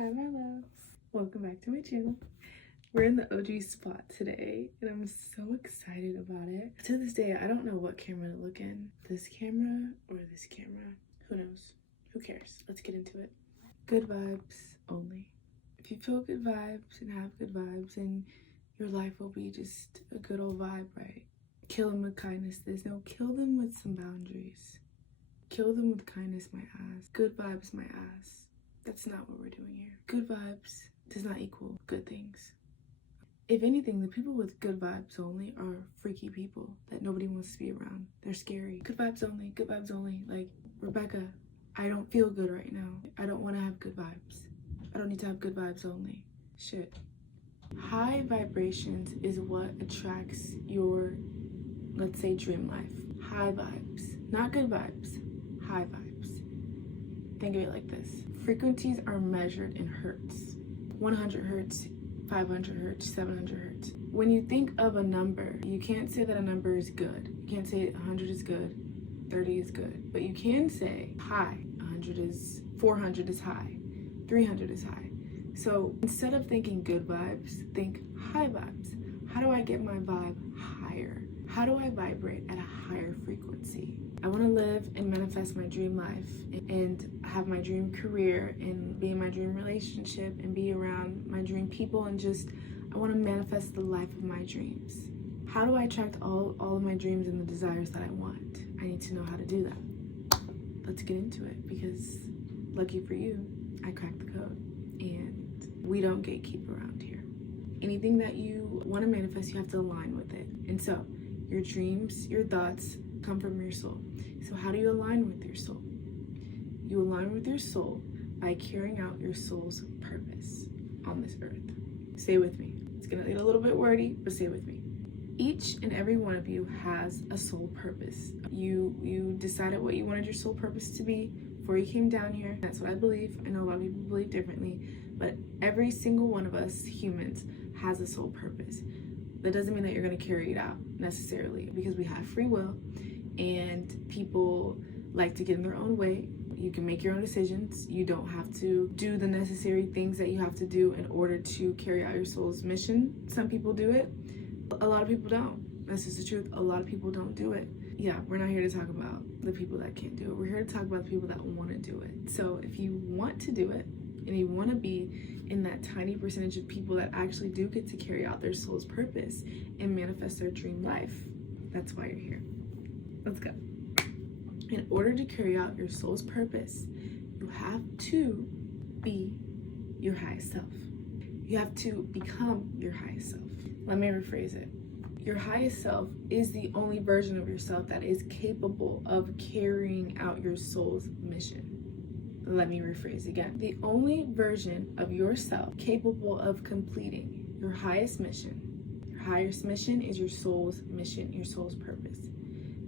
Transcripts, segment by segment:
Hi my loves, welcome back to my channel. We're in the OG spot today and I'm so excited about it. To this day, I don't know what camera to look in. This camera or this camera? Who knows? Who cares? Let's get into it. Good vibes only. If you feel good vibes and have good vibes, and your life will be just a good old vibe, right? Kill them with kindness. There's no kill them with some boundaries. Kill them with kindness, my ass. Good vibes, my ass. That's not what we're doing here. Good vibes does not equal good things. If anything, the people with good vibes only are freaky people that nobody wants to be around. They're scary. Good vibes only, good vibes only. Like, Rebecca, I don't feel good right now. I don't want to have good vibes. I don't need to have good vibes only. Shit. High vibrations is what attracts your, let's say, dream life. High vibes. Not good vibes. High vibes. Think of it like this. Frequencies are measured in hertz. 100 hertz, 500 hertz, 700 hertz. When you think of a number, you can't say that a number is good. You can't say 100 is good, 30 is good. But you can say high. 400 is high, 300 is high. So instead of thinking good vibes, think high vibes. How do I get my vibe higher? How do I vibrate at a higher frequency? I want to live and manifest my dream life and have my dream career and be in my dream relationship and be around my dream people, and just I want to manifest the life of my dreams. How do I attract all of my dreams and the desires that I want? I need to know how to do that. Let's get into it, because lucky for you, I cracked the code and we don't gatekeep around here. Anything that you want to manifest, you have to align with it. And so your dreams, your thoughts come from your soul. So how do you align with your soul? You align with your soul by carrying out your soul's purpose on this earth. Stay with me. It's gonna get a little bit wordy, but stay with me. Each and every one of you has a soul purpose. You decided what you wanted your soul purpose to be before you came down here. That's what I believe. I know a lot of people believe differently, but every single one of us humans has a soul purpose. That doesn't mean that you're going to carry it out necessarily, because we have free will and people like to get in their own way. You can make your own decisions. You don't have to do the necessary things that you have to do in order to carry out your soul's mission. Some people do it. A lot of people don't. That's just the truth. A lot of people don't do it. Yeah, we're not here to talk about the people that can't do it. We're here to talk about the people that want to do it. So if you want to do it and you want to be in that tiny percentage of people that actually do get to carry out their soul's purpose and manifest their dream life, that's why you're here. Let's go. In order to carry out your soul's purpose, you have to be your highest self. You have to become your highest self. Let me rephrase it. Your highest self is the only version of yourself that is capable of carrying out your soul's mission. Let me rephrase again. The only version of yourself capable of completing your highest mission. Your highest mission is your soul's mission, your soul's purpose.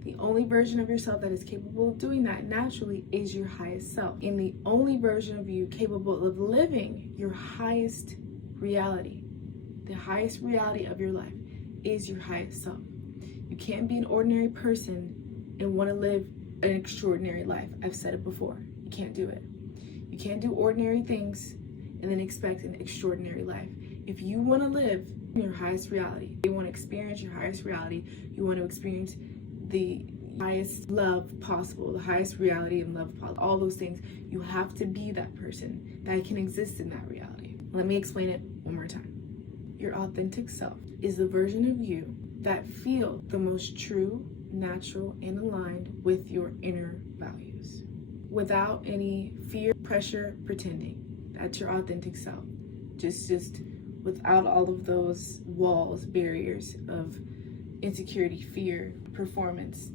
The only version of yourself that is capable of doing that naturally is your highest self. And the only version of you capable of living your highest reality, the highest reality of your life, is your highest self. You can't be an ordinary person and want to live an extraordinary life. I've said it before. You can't do it. You can't do ordinary things and then expect an extraordinary life. If you want to live your highest reality, you want to experience your highest reality, you want to experience the highest love possible, the highest reality and love possible, all those things, you have to be that person that can exist in that reality. Let me explain it one more time. Your authentic self is the version of you that feels the most true, natural, and aligned with your inner values, without any fear, pressure, pretending. That's your authentic self. Just without all of those walls, barriers of insecurity, fear, performance.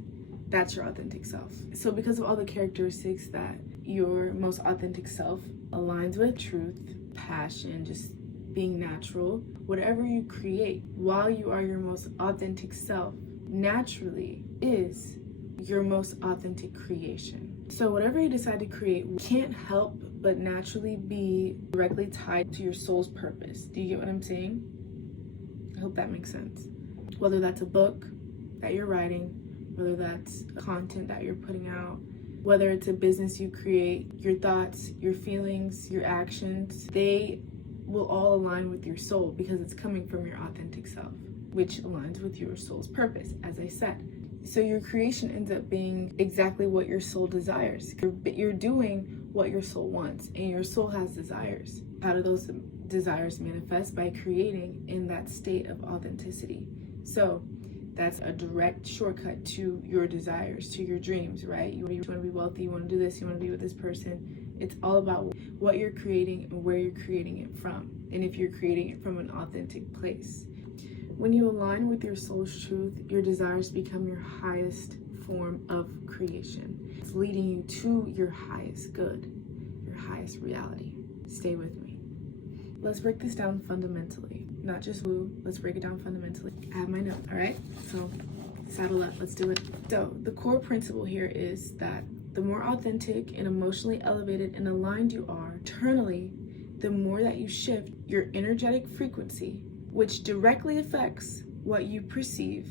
That's your authentic self. So because of all the characteristics that your most authentic self aligns with, truth, passion, just being natural, whatever you create while you are your most authentic self naturally is your most authentic creation. So whatever you decide to create can't help but naturally be directly tied to your soul's purpose. Do you get what I'm saying? I hope that makes sense. Whether that's a book that you're writing, whether that's content that you're putting out, Whether it's a business you create, your thoughts, your feelings, your actions, they will all align with your soul because it's coming from your authentic self, which aligns with your soul's purpose, as I said. So your creation ends up being exactly what your soul desires. You're doing what your soul wants, and your soul has desires. How do those desires manifest? By creating in that state of authenticity. So that's a direct shortcut to your desires, to your dreams, right? You want to be wealthy, you want to do this, you want to be with this person. It's all about what you're creating and where you're creating it from, and if you're creating it from an authentic place. When you align with your soul's truth, your desires become your highest form of creation. It's leading you to your highest good, your highest reality. Stay with me. Let's break this down fundamentally. Not just woo, let's break it down fundamentally. I have my note, all right? So saddle up, let's do it. So the core principle here is that the more authentic and emotionally elevated and aligned you are internally, the more that you shift your energetic frequency, which directly affects what you perceive,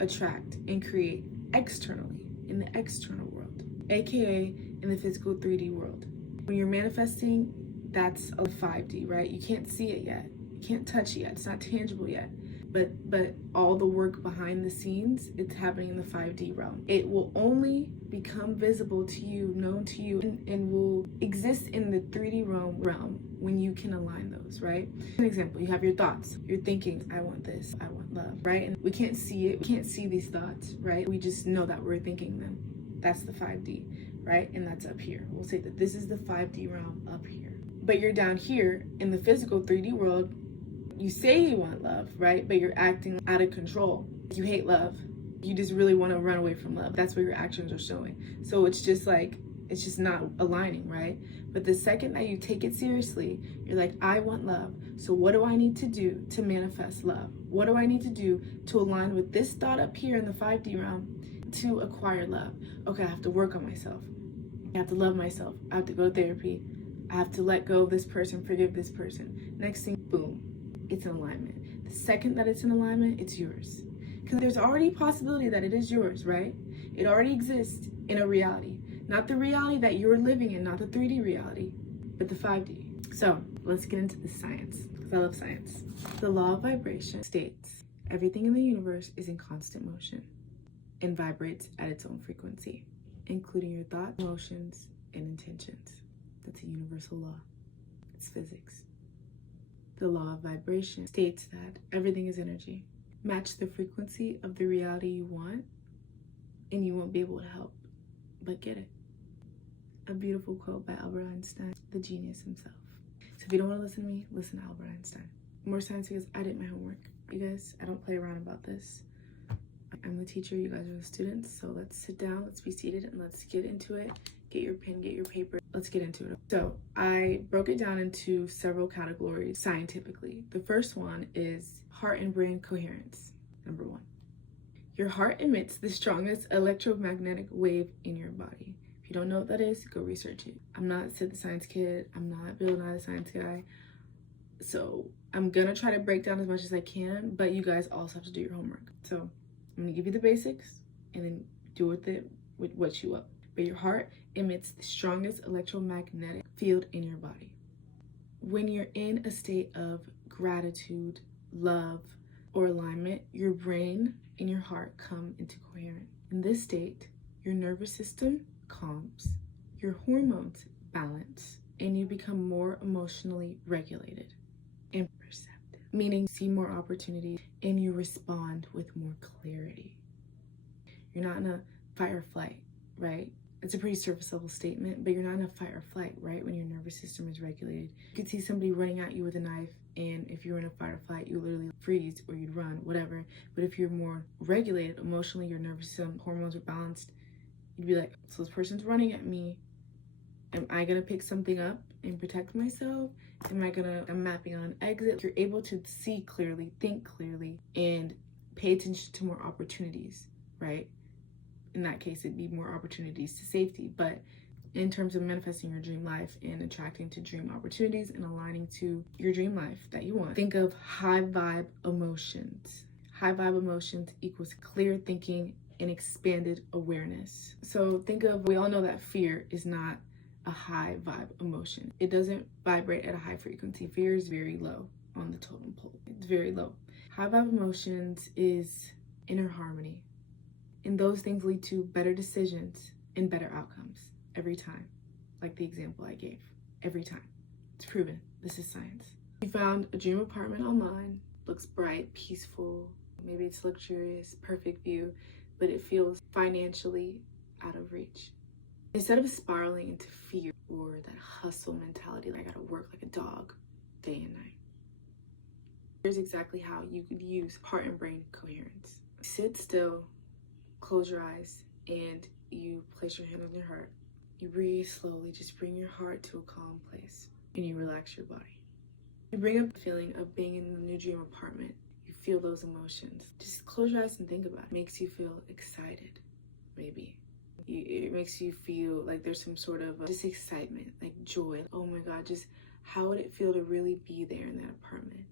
attract, and create externally in the external world, aka in the physical 3D world. When you're manifesting, that's a 5D, right? You can't see it yet. You can't touch it yet. It's not tangible yet. But all the work behind the scenes, it's happening in the 5D realm. It will only become visible to you, known to you, and will exist in the 3D realm when you can align those, right? An example, you have your thoughts. You're thinking, I want this, I want love, right? And we can't see it. We can't see these thoughts, right? We just know that we're thinking them. That's the 5D, right? And that's up here. We'll say that this is the 5D realm up here. But you're down here in the physical 3D world. You say you want love, right? But you're acting out of control. You hate love. You just really want to run away from love. That's what your actions are showing. So it's just not aligning, right? But the second that you take it seriously, you're like, I want love. So what do I need to do to manifest love? What do I need to do to align with this thought up here in the 5D realm to acquire love? Okay, I have to work on myself. I have to love myself. I have to go to therapy. I have to let go of this person, forgive this person. Next thing, boom, it's in alignment. The second that it's in alignment, it's yours. Because there's already a possibility that it is yours, right? It already exists in a reality. Not the reality that you're living in, not the 3D reality, but the 5D. So let's get into the science, because I love science. The law of vibration states everything in the universe is in constant motion and vibrates at its own frequency, including your thoughts, emotions, and intentions. That's a universal law. It's physics. The law of vibration states that everything is energy. Match the frequency of the reality you want, and you won't be able to help but get it. A beautiful quote by Albert Einstein, the genius himself. So if you don't want to listen to me, listen to Albert Einstein. More science because I did my homework. You guys, I don't play around about this. I'm the teacher, you guys are the students, so let's sit down, let's be seated, and let's get into it. Get your pen, get your paper, let's get into it. So I broke it down into several categories scientifically. The first one is heart and brain coherence, number one. Your heart emits the strongest electromagnetic wave in your body. If you don't know what that is, go research it. I'm not Sid the Science Kid, I'm not Bill Nye the Science Guy, so I'm gonna try to break down as much as I can, but you guys also have to do your homework. So I'm gonna give you the basics and then do with it with what you up. But your heart emits the strongest electromagnetic field in your body. When you're in a state of gratitude, love, or alignment, your brain and your heart come into coherence. In this state, your nervous system calms, your hormones balance, and you become more emotionally regulated and perceptive, meaning you see more opportunities and you respond with more clarity. You're not in a fight or flight, right? It's a pretty surface level statement, but you're not in a fight or flight, right? When your nervous system is regulated. You could see somebody running at you with a knife, and if you're in a fight or flight, you literally freeze or you'd run, whatever. But if you're more regulated emotionally, your nervous system, hormones are balanced, you'd be like, so this person's running at me. Am I gonna pick something up and protect myself? I'm mapping on exit. You're able to see clearly, think clearly, and pay attention to more opportunities, right? In that case, it'd be more opportunities to safety. But in terms of manifesting your dream life and attracting to dream opportunities and aligning to your dream life that you want, think of high vibe emotions. High vibe emotions equals clear thinking an expanded awareness. So think of, we all know that fear is not a high vibe emotion. It doesn't vibrate at a high frequency. Fear is very low on the totem pole. It's very low. High vibe emotions is inner harmony. And those things lead to better decisions and better outcomes every time. Like the example I gave. Every time. It's proven. This is science. You found a dream apartment online. Looks bright, peaceful. Maybe it's luxurious, perfect view, but it feels financially out of reach. Instead of spiraling into fear or that hustle mentality, like I gotta work like a dog day and night, here's exactly how you could use heart and brain coherence. Sit still, close your eyes, and you place your hand on your heart. You breathe slowly, just bring your heart to a calm place, and you relax your body. You bring up the feeling of being in the new dream apartment. You feel those emotions. Just close your eyes and think about it. It makes you feel excited, maybe. It makes you feel like there's some sort of just excitement, like joy. Oh my God, just how would it feel to really be there in that apartment?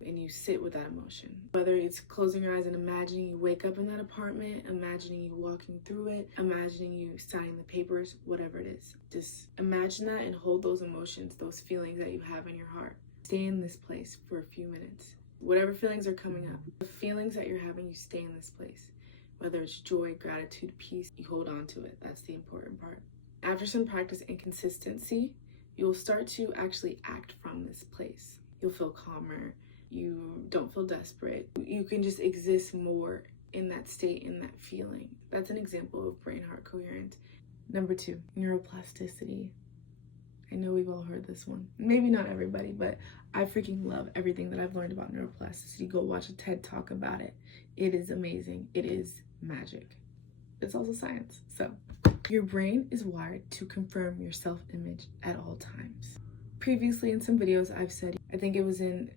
And you sit with that emotion. Whether it's closing your eyes and imagining you wake up in that apartment, imagining you walking through it, imagining you signing the papers, whatever it is. Just imagine that and hold those emotions, those feelings that you have in your heart. Stay in this place for a few minutes. Whatever feelings are coming up, the feelings that you're having, you stay in this place. Whether it's joy, gratitude, peace, you hold on to it. That's the important part. After some practice and consistency, you'll start to actually act from this place. You'll feel calmer. You don't feel desperate. You can just exist more in that state, in that feeling. That's an example of brain-heart coherence. Number 2, neuroplasticity. I know we've all heard this one. Maybe not everybody, but I freaking love everything that I've learned about neuroplasticity. Go watch a TED Talk about it. It is amazing. It is magic. It's also science. So, your brain is wired to confirm your self-image at all times. Previously in some videos I've said, I think it was in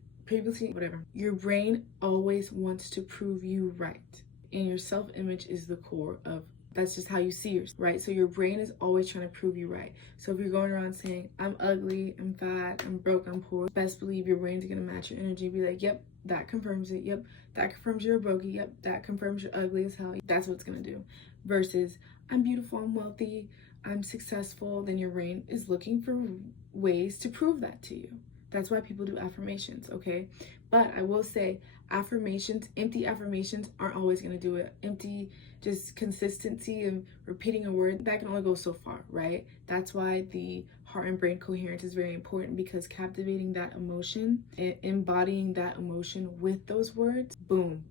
whatever. Your brain always wants to prove you right. And your self-image is the core of, that's just how you see yourself, right? So your brain is always trying to prove you right. So if you're going around saying, I'm ugly, I'm fat, I'm broke, I'm poor, best believe your brain's gonna match your energy. Be like, yep, that confirms it. Yep, that confirms you're a brokey. Yep, that confirms you're ugly as hell. That's what it's gonna do. Versus, I'm beautiful, I'm wealthy, I'm successful. Then your brain is looking for ways to prove that to you. That's why people do affirmations, okay? But I will say, affirmations, empty affirmations aren't always gonna do it. Empty, just consistency and repeating a word, that can only go so far, right? That's why the heart and brain coherence is very important, because captivating that emotion, embodying that emotion with those words, boom,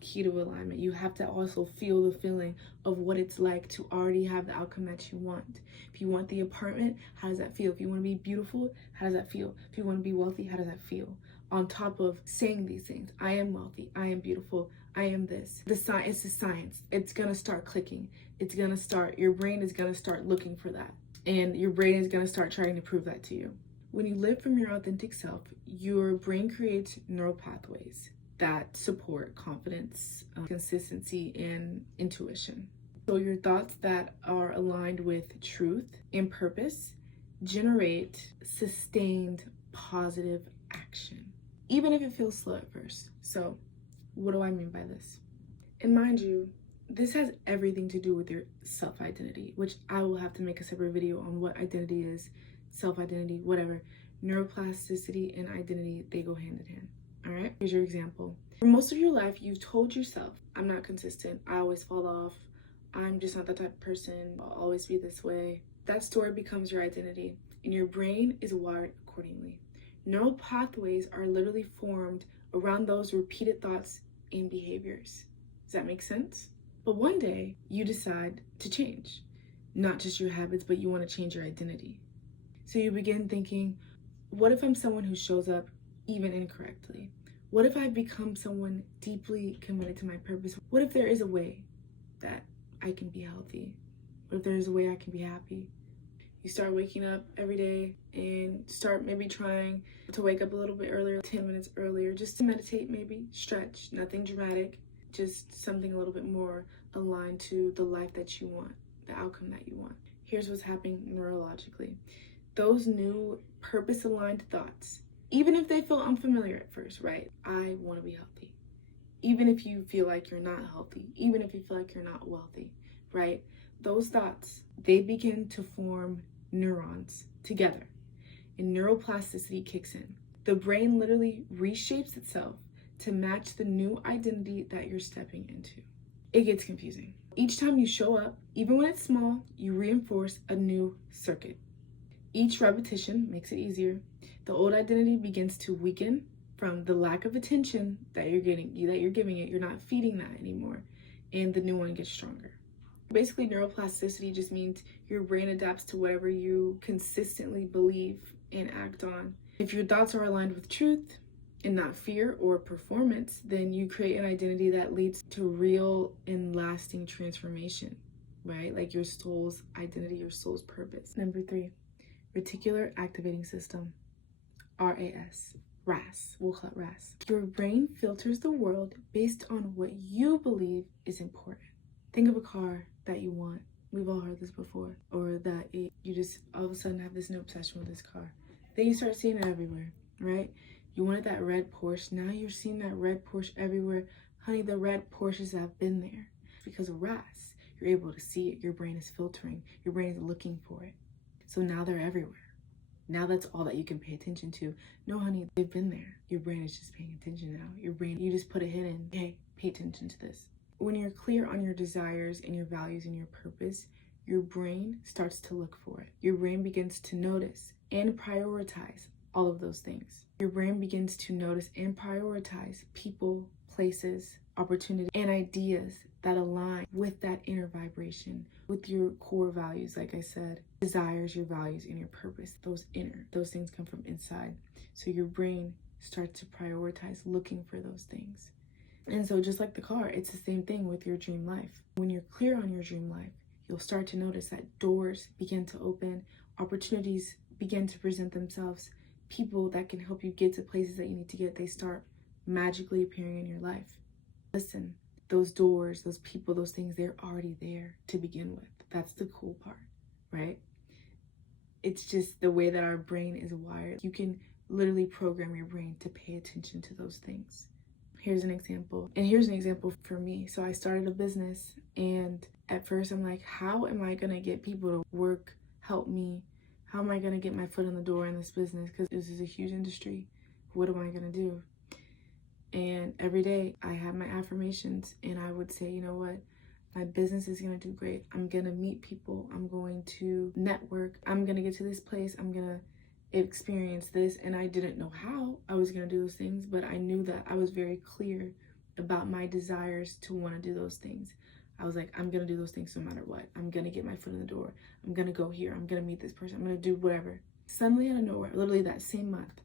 key to alignment. You have to also feel the feeling of what it's like to already have the outcome that you want. If you want the apartment, how does that feel? If you want to be beautiful, how does that feel? If you want to be wealthy, how does that feel? On top of saying these things, I am wealthy, I am beautiful, I am this. It's the science. It's gonna start clicking. It's gonna start, your brain is gonna start looking for that. And your brain is gonna start trying to prove that to you. When you live from your authentic self, your brain creates neural pathways that support confidence, consistency, and intuition. So your thoughts that are aligned with truth and purpose generate sustained positive action, even if it feels slow at first. So what do I mean by this? And mind you, this has everything to do with your self-identity, which I will have to make a separate video on what identity is, self-identity, whatever. Neuroplasticity and identity, they go hand in hand. All right, here's your example. For most of your life, you've told yourself, I'm not consistent, I always fall off, I'm just not that type of person, I'll always be this way. That story becomes your identity, and your brain is wired accordingly. Neural pathways are literally formed around those repeated thoughts and behaviors. Does that make sense? But one day, you decide to change. Not just your habits, but you want to change your identity. So you begin thinking, what if I'm someone who shows up even incorrectly? What if I become someone deeply committed to my purpose? What if there is a way that I can be healthy? What if there is a way I can be happy? You start waking up every day and start maybe trying to wake up a little bit earlier, 10 minutes earlier, just to meditate, maybe stretch, nothing dramatic, just something a little bit more aligned to the life that you want, the outcome that you want. Here's what's happening neurologically. Those new purpose-aligned thoughts, even if they feel unfamiliar at first, right? I want to be healthy. even if you feel like you're not healthy, even if you feel like you're not wealthy, right? Those thoughts, they begin to form neurons together, and neuroplasticity kicks in. The brain literally reshapes itself to match the new identity that you're stepping into. It gets confusing. Each time you show up, even when it's small, you reinforce a new circuit. Each repetition makes it easier. The old identity begins to weaken from the lack of attention that you're giving it. You're not feeding that anymore, and the new one gets stronger. Basically, neuroplasticity just means your brain adapts to whatever you consistently believe and act on. If your thoughts are aligned with truth and not fear or performance, then you create an identity that leads to real and lasting transformation, right? Like your soul's identity, your soul's purpose. Number 3, reticular activating system, RAS. RAS, we'll call it RAS. Your brain filters the world based on what you believe is important. Think of a car that you want. We've all heard this before. Or that you just all of a sudden have this new obsession with this car. Then you start seeing it everywhere, right? You wanted that red Porsche. Now you're seeing that red Porsche everywhere. Honey, the red Porsches have been there. Because of RAS, you're able to see it. Your brain is filtering. Your brain is looking for it. So now they're everywhere. Now that's all that you can pay attention to. No, honey, they've been there. Your brain is just paying attention now. Your brain, you just put a hit in. Hey, pay attention to this. When you're clear on your desires and your values and your purpose, your brain starts to look for it. Your brain begins to notice and prioritize all of those things. Your brain begins to notice and prioritize people, places, opportunities, and ideas that align with that inner vibration, with your core values. Like I said, desires, your values, and your purpose. Those things come from inside. So your brain starts to prioritize looking for those things. And so just like the car, it's the same thing with your dream life. When you're clear on your dream life, you'll start to notice that doors begin to open, opportunities begin to present themselves, people that can help you get to places that you need to get, they start magically appearing in your life. Listen, those doors, those people, those things, they're already there to begin with. That's the cool part, right? It's just the way that our brain is wired. You can literally program your brain to pay attention to those things. Here's an example. And here's an example for me. So I started a business, and at first I'm like, how am I gonna get people to work, help me? How am I gonna get my foot in the door in this business? Because this is a huge industry. What am I gonna do? And every day I had my affirmations, and I would say, you know what? My business is gonna do great. I'm gonna meet people. I'm going to network. I'm gonna get to this place. I'm gonna experience this. And I didn't know how I was gonna do those things, but I knew that I was very clear about my desires to want to do those things. I was like, I'm gonna do those things no matter what. I'm gonna get my foot in the door. I'm gonna go here. I'm gonna meet this person. I'm gonna do whatever. Suddenly out of nowhere, literally that same month,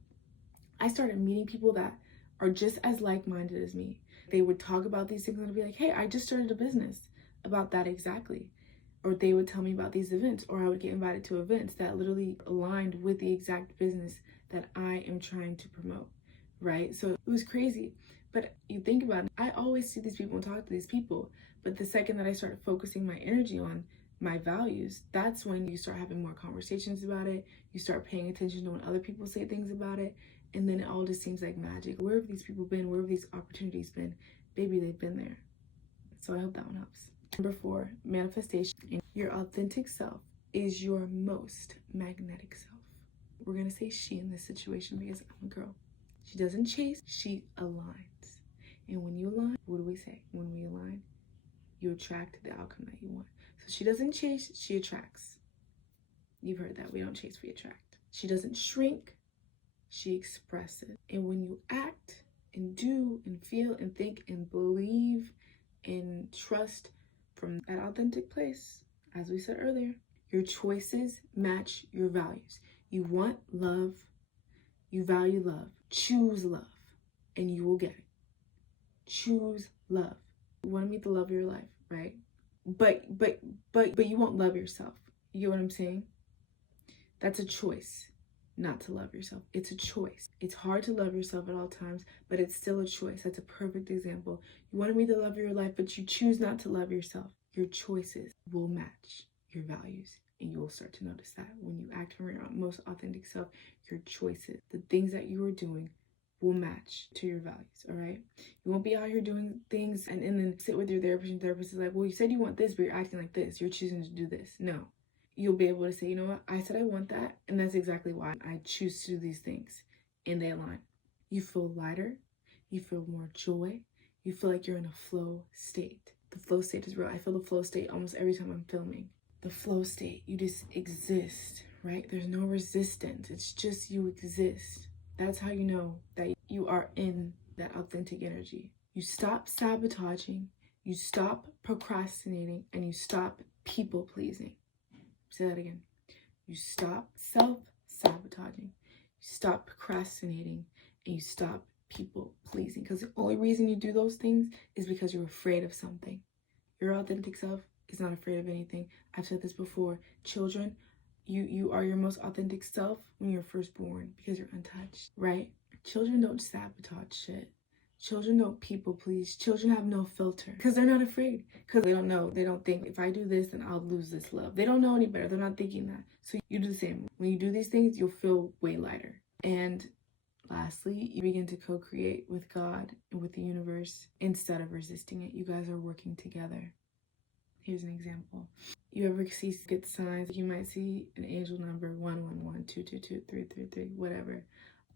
I started meeting people that are just as like-minded as me. They would talk about these things and I'd be like, hey, I just started a business about that exactly. Or they would tell me about these events, or I would get invited to events that literally aligned with the exact business that I am trying to promote, right? So it was crazy. But you think about it, I always see these people and talk to these people, but the second that I start focusing my energy on my values, that's when you start having more conversations about it. You start paying attention to when other people say things about it, and then it all just seems like magic. Where have these people been? Where have these opportunities been? Baby, they've been there. So I hope that one helps. Number 4, manifestation. Your authentic self is your most magnetic self. We're gonna say she in this situation because I'm a girl. She doesn't chase, she aligns. And when you align, what do we say? When we align, you attract the outcome that you want. So she doesn't chase, she attracts. You've heard that. We don't chase, we attract. She doesn't shrink, she expresses. And when you act and do and feel and think and believe and trust from that authentic place, as we said earlier, your choices match your values. You want love, you value love, choose love, and you will get it. Choose love. You want to meet the love of your life, right? But you won't love yourself. You get what I'm saying? That's a choice. Not to love yourself. It's a choice. It's hard to love yourself at all times, but it's still a choice. That's a perfect example. You want to meet the love of your life, but you choose not to love yourself. Your choices will match your values, and you will start to notice that when you act from your most authentic self, your choices, the things that you are doing, will match to your values, all right? You won't be out here doing things and then sit with your therapist and therapist is like, well, you said you want this, but you're acting like this. You're choosing to do this. No. You'll be able to say, you know what? I said I want that, and that's exactly why I choose to do these things, and they align. You feel lighter. You feel more joy. You feel like you're in a flow state. The flow state is real. I feel the flow state almost every time I'm filming. The flow state, you just exist, right? There's no resistance. It's just you exist. That's how you know that you are in that authentic energy. You stop sabotaging, you stop procrastinating, and you stop people pleasing. Say that again. You stop self-sabotaging, you stop procrastinating, and you stop people pleasing. Because the only reason you do those things is because you're afraid of something. Your authentic self is not afraid of anything. I've said this before. Children, you are your most authentic self when you're first born because you're untouched, right? Children don't sabotage shit. Children don't people please. Children have no filter because they're not afraid, because they don't know. They don't think, if I do this, then I'll lose this love. They don't know any better. They're not thinking that. So you do the same. When you do these things, you'll feel way lighter. And lastly, you begin to co-create with God and with the universe instead of resisting it. You guys are working together. Here's an example. You ever get signs? You might see an angel number 111, 222, 333, whatever.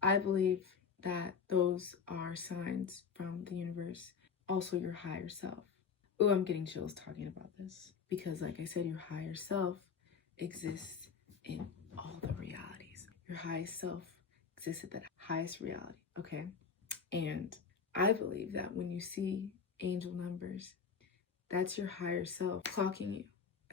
I believe that those are signs from the universe, also your higher self. Oh, I'm getting chills talking about this because, like I said, your higher self exists in all the realities. Your highest self exists at that highest reality, okay? And I believe that when you see angel numbers, that's your higher self clocking you.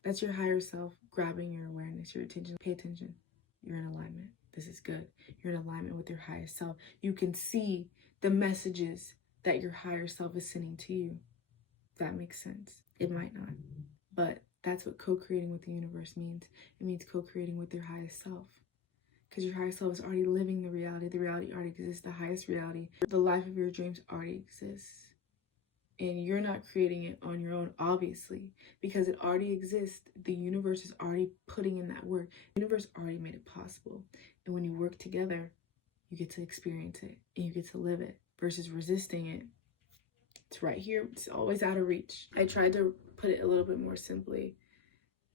That's your higher self grabbing your awareness, your attention. Pay attention. You're in alignment. This is good. You're in alignment with your higher self. You can see the messages that your higher self is sending to you. If that makes sense. It might not. But that's what co-creating with the universe means. It means co-creating with your highest self. Because your higher self is already living the reality. The reality already exists. The highest reality. The life of your dreams already exists. And you're not creating it on your own, obviously, because it already exists. The universe is already putting in that work. The universe already made it possible. And when you work together, you get to experience it and you get to live it versus resisting it. It's right here. It's always out of reach. I tried to put it a little bit more simply,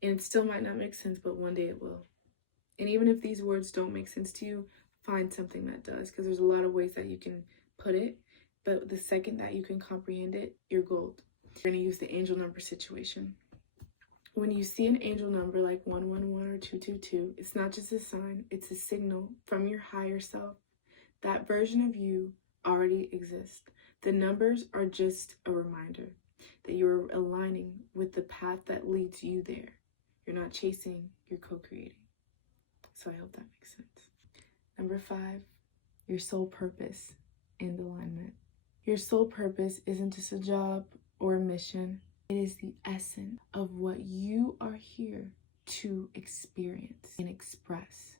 and it still might not make sense, but one day it will. And even if these words don't make sense to you, find something that does, because there's a lot of ways that you can put it. But the second that you can comprehend it, you're gold. We're going to use the angel number situation. When you see an angel number like 111 or 222, it's not just a sign, it's a signal from your higher self. That version of you already exists. The numbers are just a reminder that you're aligning with the path that leads you there. You're not chasing, you're co-creating. So I hope that makes sense. Number 5, your soul purpose and alignment. Your soul purpose isn't just a job or a mission. It is the essence of what you are here to experience and express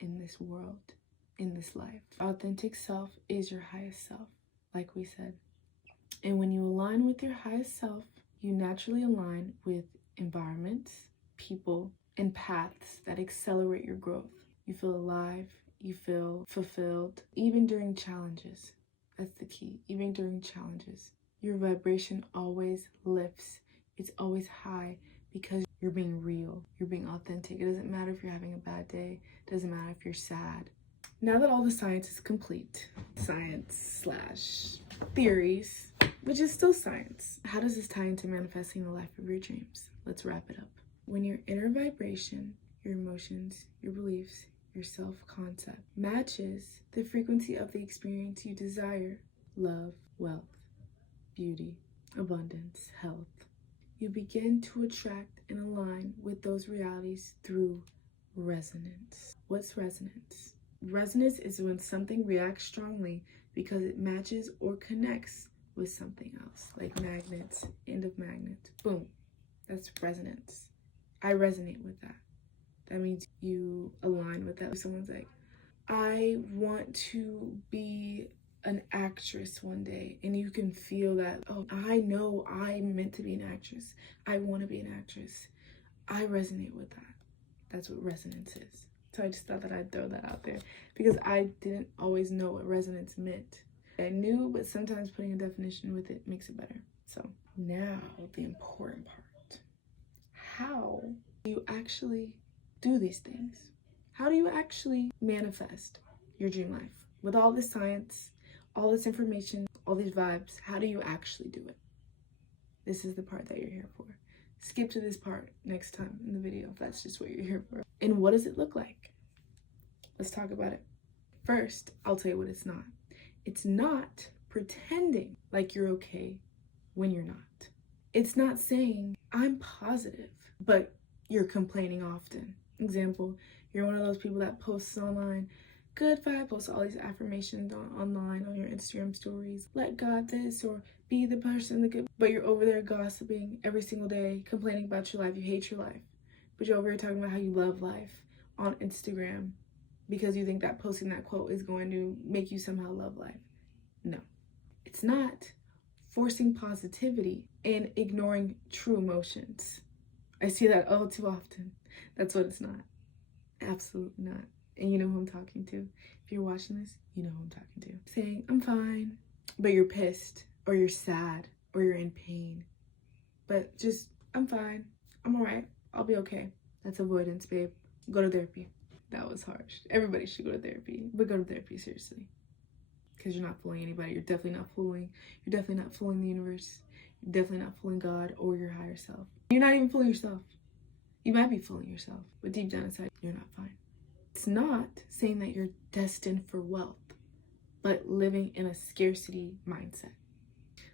in this world, in this life. Authentic self is your highest self, like we said. And when you align with your highest self, you naturally align with environments, people, and paths that accelerate your growth. You feel alive, you feel fulfilled, even during challenges. That's the key. Even during challenges, your vibration always lifts. It's always high because you're being real. You're being authentic. It doesn't matter if you're having a bad day. It doesn't matter if you're sad. Now that all the science is complete, science/theories, which is still science, how does this tie into manifesting the life of your dreams? Let's wrap it up. When your inner vibration, your emotions, your beliefs, your self-concept matches the frequency of the experience you desire, love, wealth, beauty, abundance, health, you begin to attract and align with those realities through resonance. What's resonance? Resonance is when something reacts strongly because it matches or connects with something else, like magnets, end of magnet, boom. That's resonance. I resonate with that. That means you align with that. Someone's like, I want to be an actress one day, and you can feel that, oh, I know I'm meant to be an actress. I want to be an actress. I resonate with that. That's what resonance is. So I just thought that I'd throw that out there because I didn't always know what resonance meant. I knew, but sometimes putting a definition with it makes it better. So now the important part. How do you actually do these things? How do you actually manifest your dream life? With all this science, all this information, all these vibes, how do you actually do it? This is the part that you're here for. Skip to this part next time in the video if that's just what you're here for. And what does it look like? Let's talk about it. First, I'll tell you what it's not. It's not pretending like you're okay when you're not. It's not saying, I'm positive, but you're complaining often. Example, you're one of those people that posts online, good vibe, posts all these affirmations online on your Instagram stories. Let God this, or be the person, the good, but you're over there gossiping every single day, complaining about your life. You hate your life, but you're over here talking about how you love life on Instagram because you think that posting that quote is going to make you somehow love life. No, it's not forcing positivity and ignoring true emotions. I see that all too often. That's what it's not. Absolutely not. And you know who I'm talking to. If you're watching this, you know who I'm talking to. Saying, I'm fine, but you're pissed, or you're sad, or you're in pain. But just, I'm fine. I'm all right. I'll be okay. That's avoidance, babe. Go to therapy. That was harsh. Everybody should go to therapy, but go to therapy seriously. Because you're not fooling anybody. You're definitely not fooling the universe. You're definitely not fooling God or your higher self. You're not even fooling yourself. You might be fooling yourself, but deep down inside, you're not fine. It's not saying that you're destined for wealth, but living in a scarcity mindset.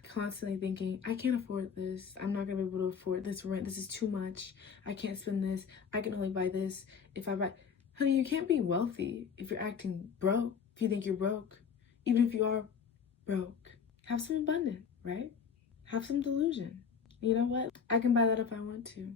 Constantly thinking, I can't afford this. I'm not gonna be able to afford this rent. This is too much. I can't spend this. I can only buy this if I buy. Honey, you can't be wealthy if you're acting broke, if you think you're broke. Even if you are broke, have some abundance, right? Have some delusion. You know what? I can buy that if I want to.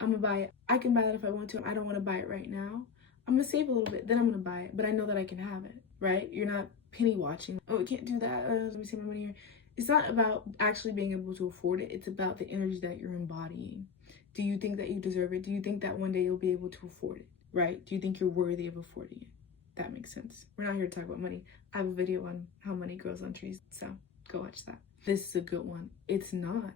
I'm gonna buy it. I can buy that if I want to. I don't want to buy it right now. I'm gonna save a little bit, then I'm gonna buy it. But I know that I can have it, right? You're not penny watching. Oh, we can't do that. Let me save my money here. It's not about actually being able to afford it. It's about the energy that you're embodying. Do you think that you deserve it? Do you think that one day you'll be able to afford it, right? Do you think you're worthy of affording it? That makes sense. We're not here to talk about money. I have a video on how money grows on trees, so go watch that. This is a good one. It's not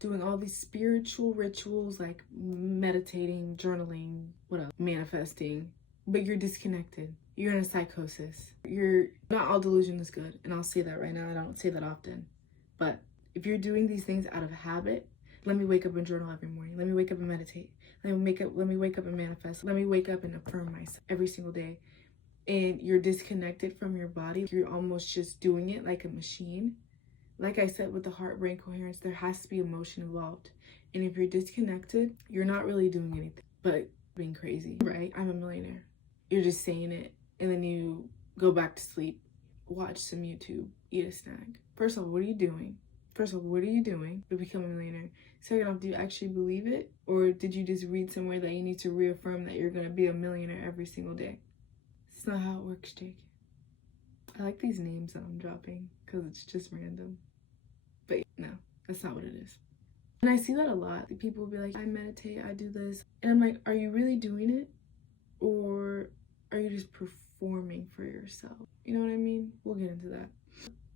doing all these spiritual rituals like meditating, journaling, what else? Manifesting, but you're disconnected. You're in a psychosis. You're not all delusion is good, and I'll say that right now. I don't say that often, but if you're doing these things out of habit, let me wake up and journal every morning. Let me wake up and meditate. Let me wake up and manifest. Let me wake up and affirm myself every single day. And you're disconnected from your body. You're almost just doing it like a machine. Like I said, with the heart brain coherence, there has to be emotion involved. And if you're disconnected, you're not really doing anything but being crazy, right? I'm a millionaire. You're just saying it, and then you go back to sleep, watch some YouTube, eat a snack. First of all, what are you doing? To become a millionaire? Second off, do you actually believe it? Or did you just read somewhere that you need to reaffirm that you're going to be a millionaire every single day? It's not how it works, Jake. I like these names that I'm dropping because it's just random. But no, that's not what it is. And I see that a lot. People will be like, I meditate, I do this. And I'm like, are you really doing it? Or are you just performing for yourself? You know what I mean? We'll get into that.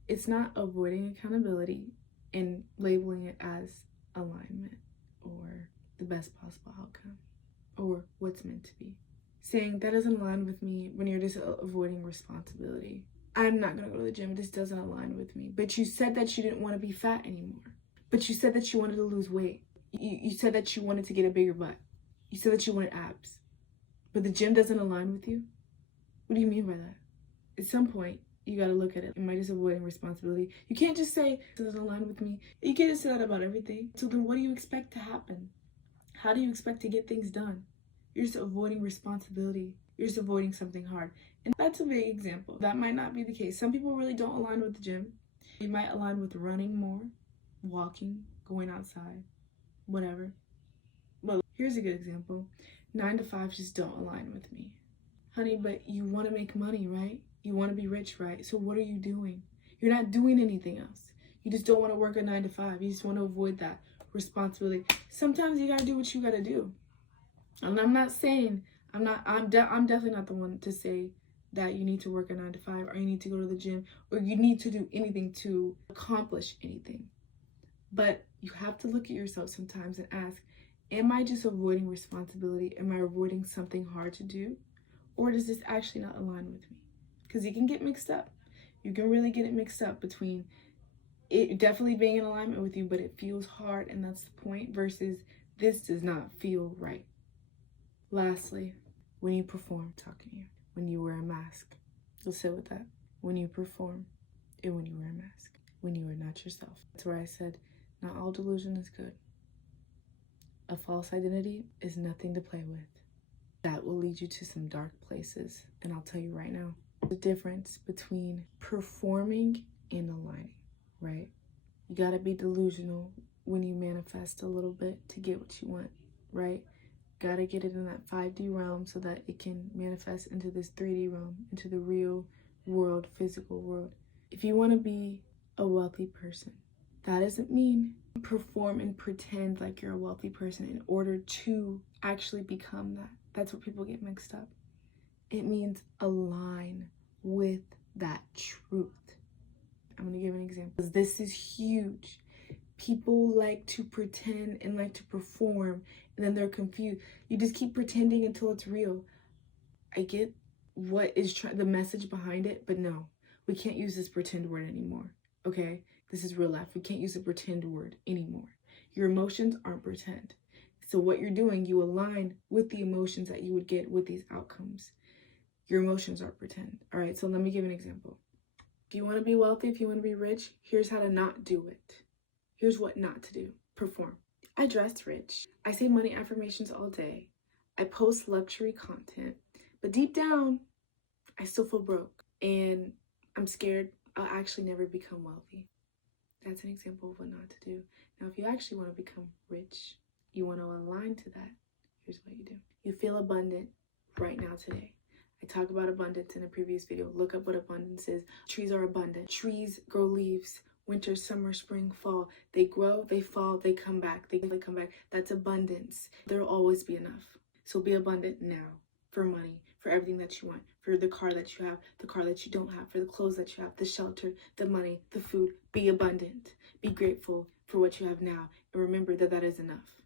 It's not avoiding accountability and labeling it as alignment or the best possible outcome or what's meant to be. Saying that doesn't align with me when you're just avoiding responsibility. I'm not gonna go to the gym, this doesn't align with me. But you said that you didn't want to be fat anymore. But you said that you wanted to lose weight. You said that you wanted to get a bigger butt. You said that you wanted abs. But the gym doesn't align with you? What do you mean by that? At some point, you gotta look at it. Am I just avoiding responsibility? You can't just say, it doesn't align with me. You can't just say that about everything. So then what do you expect to happen? How do you expect to get things done? You're just avoiding responsibility. You're just avoiding something hard. And that's a vague example. That might not be the case. Some people really don't align with the gym. You might align with running more, walking, going outside, whatever. Well, here's a good example. 9 to 5 just don't align with me. Honey, but you want to make money, right? You want to be rich, right? So what are you doing? You're not doing anything else. You just don't want to work a 9 to 5. You just want to avoid that responsibility. Sometimes you got to do what you got to do. And I'm not saying I'm definitely not the one to say that you need to work a 9 to 5 or you need to go to the gym or you need to do anything to accomplish anything. But you have to look at yourself sometimes and ask, am I just avoiding responsibility? Am I avoiding something hard to do? Or does this actually not align with me? Because you can get mixed up. You can really get it mixed up between it definitely being in alignment with you, but it feels hard and that's the point, versus this does not feel right. Lastly, when you perform, talking to you, when you wear a mask, let's sit with that. When you perform and when you wear a mask, when you are not yourself. That's where I said, not all delusion is good. A false identity is nothing to play with. That will lead you to some dark places. And I'll tell you right now, the difference between performing and aligning, right? You gotta be delusional when you manifest a little bit to get what you want, right? Gotta get it in that 5D realm so that it can manifest into this 3D realm, into the real world, physical world. If you wanna be a wealthy person, that doesn't mean perform and pretend like you're a wealthy person in order to actually become that. That's what people get mixed up. It means align with that truth. I'm gonna give an example. This is huge. People like to pretend and like to perform and then they're confused. You just keep pretending until it's real. I get what is the message behind it, but no, we can't use this pretend word anymore, okay? This is real life. We can't use the pretend word anymore. Your emotions aren't pretend. So what you're doing, you align with the emotions that you would get with these outcomes. Your emotions aren't pretend. All right, so let me give an example. If you want to be wealthy, if you want to be rich, here's how to not do it. Here's what not to do. Perform. I dress rich. I say money affirmations all day. I post luxury content. But deep down, I still feel broke. And I'm scared I'll actually never become wealthy. That's an example of what not to do. Now, if you actually want to become rich, you want to align to that, here's what you do. You feel abundant right now today. I talk about abundance in a previous video. Look up what abundance is. Trees are abundant. Trees grow leaves. Winter, summer, spring, fall. They grow, they fall, they come back. They come back. That's abundance. There will always be enough. So be abundant now for money, for everything that you want, for the car that you have, the car that you don't have, for the clothes that you have, the shelter, the money, the food. Be abundant. Be grateful for what you have now. And remember that that is enough.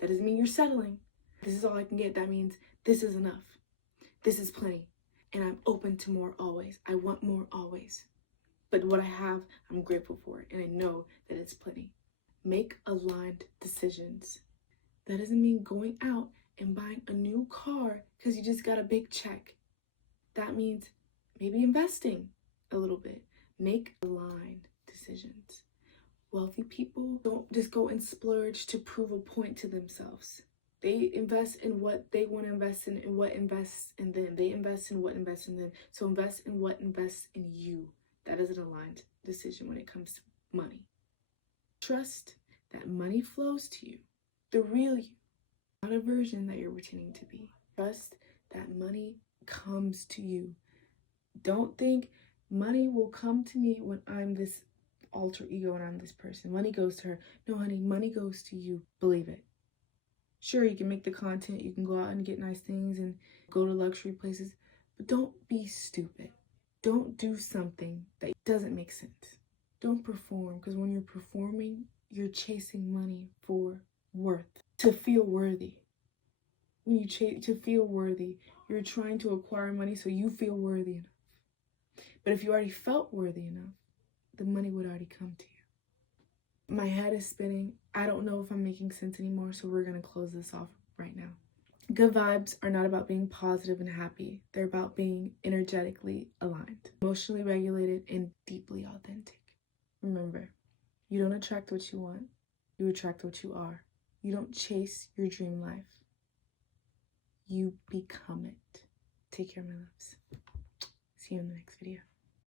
That doesn't mean you're settling. This is all I can get. That means this is enough. This is plenty. And I'm open to more always. I want more always. But what I have, I'm grateful for it. And I know that it's plenty. Make aligned decisions. That doesn't mean going out and buying a new car because you just got a big check. That means maybe investing a little bit. Make aligned decisions. Wealthy people don't just go and splurge to prove a point to themselves. They invest in what they want to invest in and what invests in them. They invest in what invests in them. So invest in what invests in you. That is an aligned decision when it comes to money. Trust that money flows to you, the real you, not a version that you're pretending to be. Trust that money comes to you. Don't think money will come to me when I'm this alter ego and I'm this person. Money goes to her. No, honey, money goes to you. Believe it. Sure, you can make the content, you can go out and get nice things and go to luxury places, but don't be stupid. Don't do something that doesn't make sense. Don't perform, because when you're performing, you're chasing money for worth, to feel worthy. When you to feel worthy, you're trying to acquire money so you feel worthy enough. But if you already felt worthy enough, the money would already come to you. My head is spinning. I don't know if I'm making sense anymore, so we're going to close this off right now. Good vibes are not about being positive and happy. They're about being energetically aligned, emotionally regulated, and deeply authentic. Remember, you don't attract what you want. You attract what you are. You don't chase your dream life. You become it. Take care, my loves. See you in the next video.